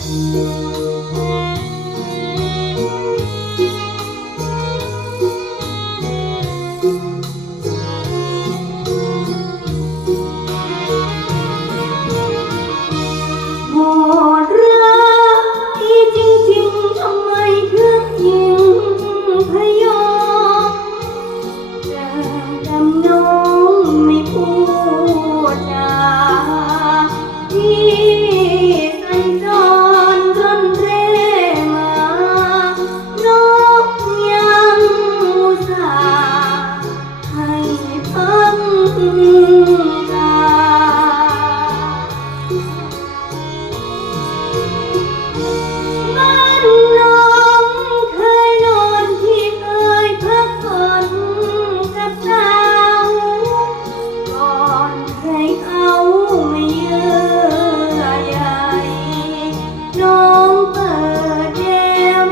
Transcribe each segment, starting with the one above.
Música เยื่อใยน้องเปิดแย้ม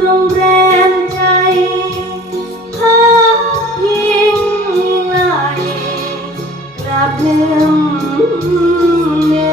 โรงแใจพักพิงไหลกลับลืมเนื้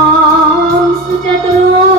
마음 쓰자도록